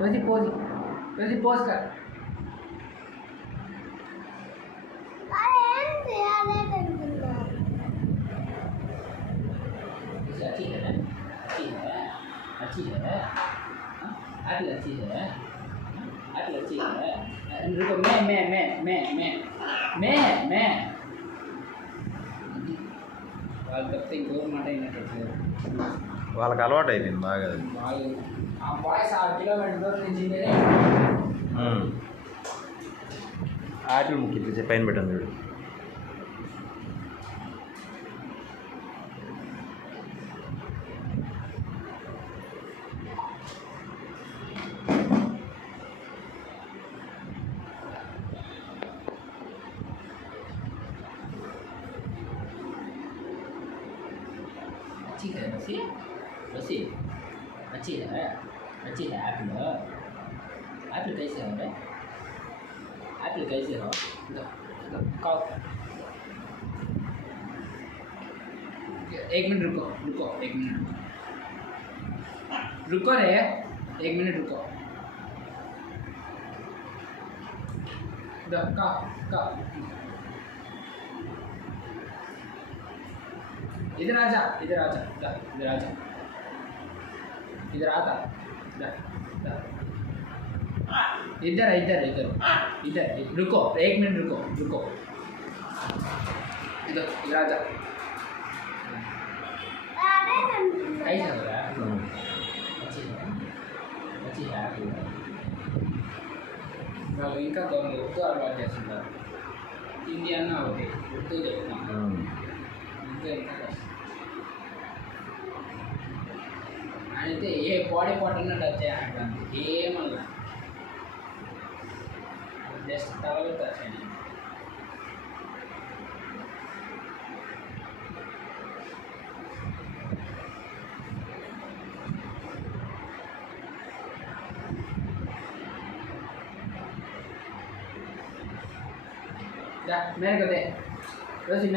रोजी पोज कर अच्छी है अच्छी है एप्पल अच्छी है एप्पल अच्छी है रुको मैं వాళ్ళు చెప్తే ఇంకోరు మాట అయినట్టు వాళ్ళకి అలవాటు అయిపోయింది బాగా వాళ్ళు ఆ బాయ్స్ 6 కిలోమీటర్ దూరం నుంచి ఆటలు ముఖ్యం పైన పెట్టండి చూడు अच्छी है रसी रसी अच्छी है एप्पल एप्पल कैसे है एप्पल कैसे हो खाओ 1 मिनट रुको 1 मिनट रुको रे 1 मिनट रुको खाओ इधर आजा इधर आता इधर रुको 1 मिनट रुको इधर आजा कैसा हो रहा है अच्छी है వాళ్ళు ఇంకా ఉర్దూ అలవాటు చేస్తున్నారు హిందీ అన్నా ఒకటి ఉర్దూ చెప్తున్నాను ఇంకా అయితే ఏ బాడీ పార్ట్ అన్నా టచ్ చేయాలంటే ఏమన్నా జస్ట్ తలలో టచ్ చేయండి मेरे को दे रोजी